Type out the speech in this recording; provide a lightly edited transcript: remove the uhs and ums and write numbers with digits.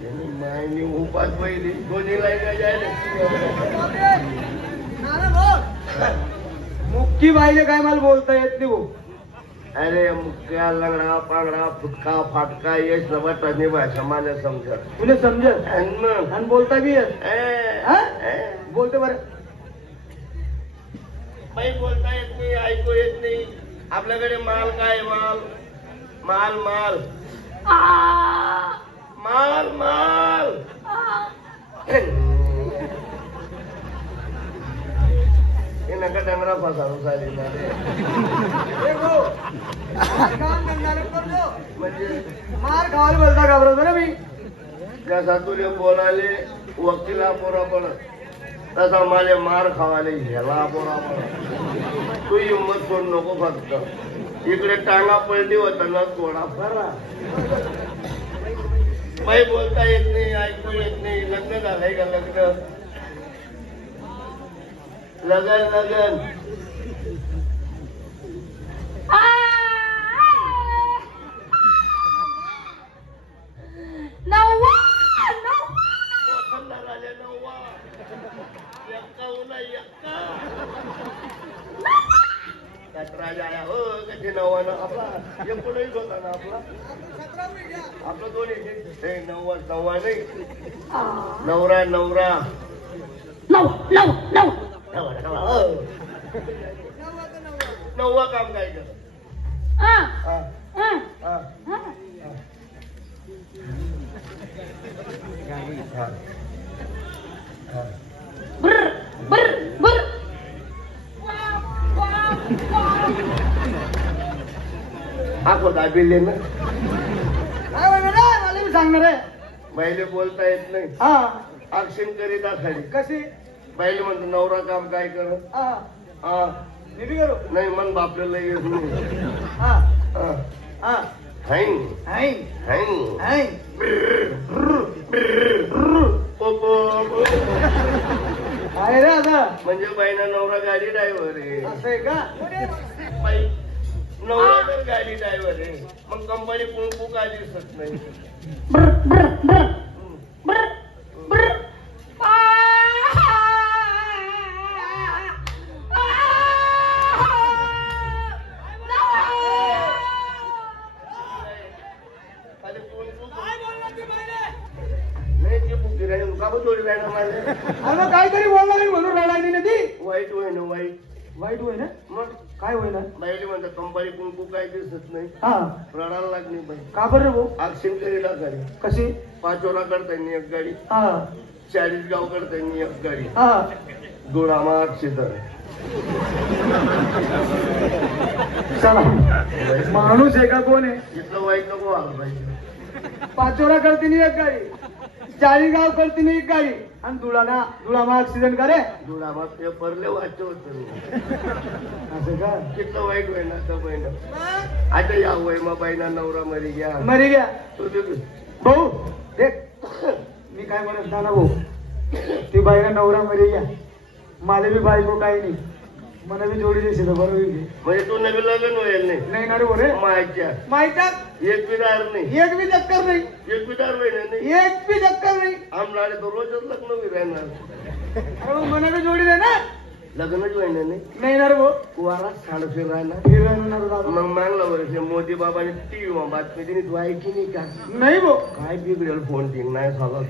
मायनी उपास पहिली दोन्ही लाईन मुक्की बाईले काय मला बोलता येत नाही भाऊ. अरे मुक्का लंगडा पांगडा फुटका फाटका ये सबटानी भाषा मला समजत तुला समजत आणि बोलता बी येत. बोलते बरं बाई बोलता येत नाही ऐकू येत नाही. आपल्याकडे माल काय माल माल माल माल माल हे नका डंगरा फसावून चालेल म्हणजे मार खावायला बोलता घाबरतो ना मी. जसा तुले बोलाले वकिला पोरा पडत तसा माले मार खावाले ह्याला पोरा पडत. तू हिंमत सोड नको फक्त. इकडे टांगा पडली होता ना थोडा फरा. बाई बोलता येत नाही ऐकू येत नाही. लग्न झालंय का लग्न लगन लगन राजा हो कधी नव्वानं आपला एकोणीस होता ना आपला आपलं दोन्ही नव्वा नव्वा नाही नवरा नवरा नववा काम काय कर आपण दाबिले ना मला मी सांगणार आहे. बाईले बोलता येत नाही. हा अक्षिण करीत आखाडी कशी बाईले म्हणतो नवरा काम काय कर मी बी करू नाही मन बापलेला येत नाही. हा हा हाईन हाय हाईन हाय आहे रे आता. म्हणजे बाईना नवरा गाडी ड्रायव्हर आहे असं आहे का. बाई नवरा तर गाडी ड्रायव्हर आहे मग कंपनी कुंकू काय दिसत नाही. काहीतरी बोलणार नाही म्हणून रडायली ना ती. वाईट होय ना वाईट वाईट होय ना. मग काय होय ना. बाईले म्हणतात कंपनी कुंकू काय दिसत नाही. हा रडायला लागली बाई. का बरं भाऊ. अक्षिण करीला गाडी कशी. पाचोरा करताय एक गाडी हा 40 गाव करताय एक गाडी हा दोडामा अक्षितर चला माणूस आहे का कोण आहे. इथलं वाईट नको आलं पाहिजे. पाचोरा करते एक गाडी 40 गाव करते एक गाडी आणि धुळामा ऍक्सिडेंट करे. दोडामा पेपरले वाचत होत असं का. कितलं वाईट होय ना तर बहिण आता या वय मग बाईना नवरा मरी घ्या मरी घ्या तुझं भाऊ. देख मी काय म्हणत ना भाऊ. ती बाईला नवरा मरी घ्या मला बी बायको काही नाही. मला बी जोडी देशील बरोबर. म्हणजे तू नवीन लग्न होईल नाही ना रे बोरे मायच्या माहितात एक बी दार नाही एक बी चक्कर नाही. एक बी दार होईल नाही एक बी चक्कर नाही. आमला तो रोजच लग्न बी राहणार. अरे मग मला बी जोडी दे ना. लग्नच व्हायला नाही नाही ना रे भाऊ. कुवारा साड फिरायला हिरोईन मग मागला वर्ष मोदी बाबाने टीव्ही बातमी दिली तू ऐकी नाही का. नाही भाऊ. काय बिघडेल फोन टिंग नाही सगळं